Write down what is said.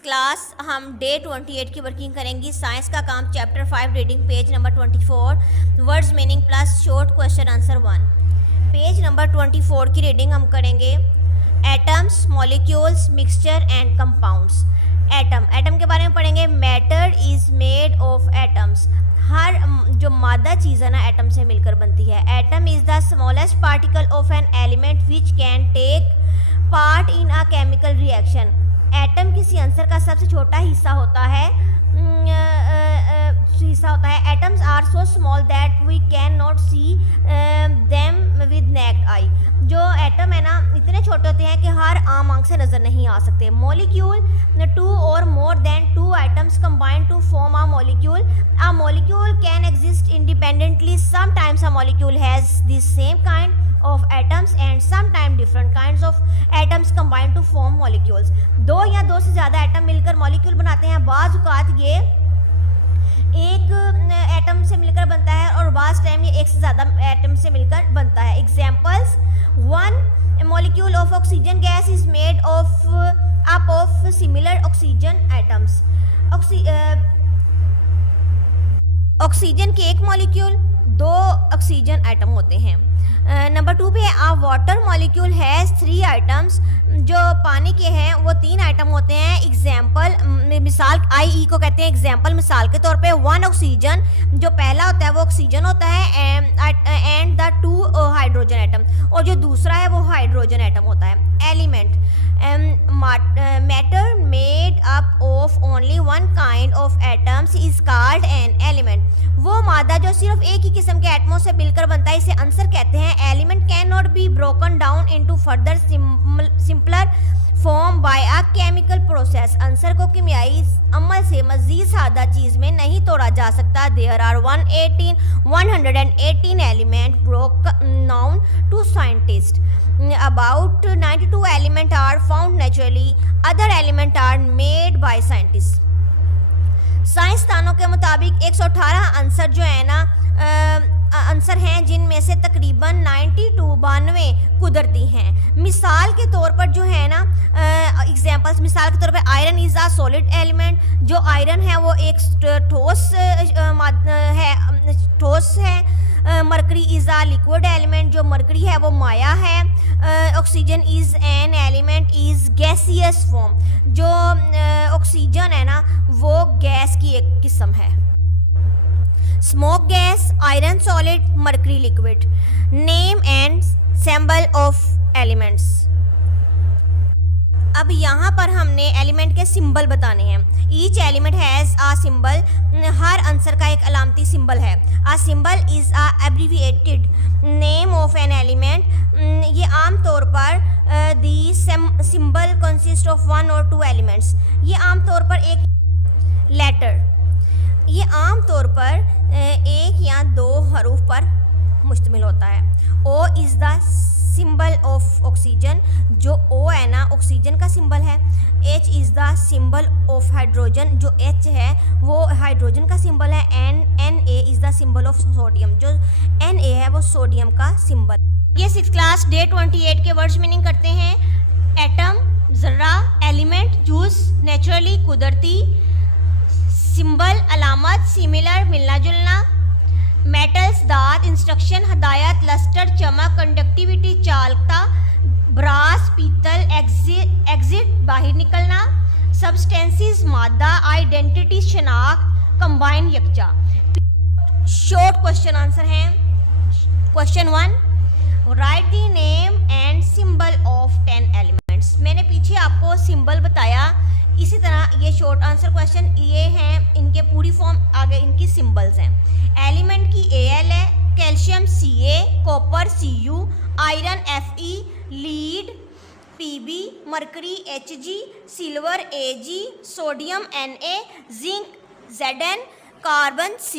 Six class हम day 28 की working करेंगी। साइंस का काम chapter 5 reading page number 24 words meaning plus short question answer 1। Page number 24 की रीडिंग हम करेंगे atoms, molecules, mixture and compounds. Atom के बारे में पढ़ेंगे। Matter is made of atoms. हर जो मादा चीज़ है ना एटम से मिलकर बनती है। Atom is the smallest particle of an element which can take part in a chemical reaction. Atom किसी आंसर का सबसे छोटा हिस्सा होता है। Atoms are so small that we cannot see them with naked eye. जो एटम है ना इतने छोटे होते हैं कि हर आम आंख से नज़र नहीं आ सकते। मॉलिक्यूल, टू और more than two atoms combine to form a molecule. A molecule can exist independently. Sometimes a molecule has the same kind of atoms and sometimes different kinds of atoms combine to form molecules। दो या दो से ज़्यादा atom मिलकर molecule बनाते हैं। बाज़ औक़ात ये एक एटम से मिलकर बनता है और बाज़ टाइम ये एक से ज़्यादा एटम से मिलकर बनता है। Examples, one molecule of oxygen gas is made up of similar oxygen atoms. Oxygen के एक मॉलिक्यूल दो ऑक्सीजन एटम होते हैं। नंबर 2 पे आ वाटर मॉलिक्यूल हैज़ 3 आइटम्स। जो पानी के हैं वो 3 आइटम होते हैं। एग्जाम्पल, मिसाल आई को कहते हैं एग्जाम्पल। मिसाल के तौर पे 1 ऑक्सीजन, जो पहला होता है वो ऑक्सीजन होता है एंड द 2 हाइड्रोजन एटम, और जो दूसरा है वो हाइड्रोजन एटम होता है। Element, matter made up of only one kind of atoms is called an element. वो मादा जो सिर्फ एक ही किस्म के एटमों से मिलकर बनता है इसे आंसर कहते हैं। Element can not be broken down into further simpler form by a chemical process. Answer को केमियाई अमल से मज़ीद सादा चीज़ में नहीं तोड़ा जा सकता। There are 118 element broke known to scientist. About 92 element are found naturally, other element are made by scientist. साइंसदानों के मुताबिक 118 आंसर जो है ना आंसर हैं, जिनमें से तकरीबन 92 कुदरती हैं। मिसाल के तौर पर जो है ना एग्जांपल्स, मिसाल के तौर पर iron is a solid element. जो आयरन है वो एक ठोस है। Mercury is a liquid element. जो मरकरी है वो माया है। Oxygen is an element is gaseous form. जो ऑक्सीजन है ना वो गैस की एक किस्म है। Smoke gas, iron solid, mercury liquid. Name and symbol of elements. अब यहाँ पर हमने एलिमेंट के सिंबल बताने हैं। Each element has a symbol. Her answer का एक अलामती सिंबल है। A symbol is a abbreviated name of an element. ये आम तौर पर दी सिंबल कंसिस्ट ऑफ 1 और 2 एलिमेंट्स। ये आम तौर पर एक लेटर, ये आम तौर पर एक या 2 हरूफ पर मुश्तमिल होता है। O is the symbol of oxygen. जो ओ है ना ऑक्सीजन का सिंबल है। H is the symbol of hydrogen. जो एच है वो हाइड्रोजन का सिंबल है। N A is the symbol of sodium. जो एन ए है वो सोडियम का सिंबल। ये 6 क्लास डे 28 के वर्ड्स मीनिंग करते हैं। एटम ज़र्रा, एलिमेंट जूस, नेचुरली कुदरती, सिंबल अलामत, सिमिलर मिलना जुलना, मेटल्स दात, इंस्ट्रक्शन हदायत, लस्टर चमक, कंडक्टिविटी चालकता, ब्रास पीतल, एग्जिट बाहर निकलना, सब्सटेंसेस मादा, आइडेंटिटी शनाख्त, कंबाइन यकजा। शॉर्ट क्वेश्चन आंसर हैं। Question 1, right the name and symbol of 10 elements. मैंने पीछे आपको सिंबल बताया, इसी तरह ये शॉर्ट आंसर क्वेश्चन ये हैं, इनके पूरी फॉर्म आगे इनकी सिंबल्स हैं। एलिमेंट की Al है, calcium Ca, copper Cu, iron Fe, lead Pb, mercury Hg, silver Ag, sodium Na, zinc Zn, carbon C।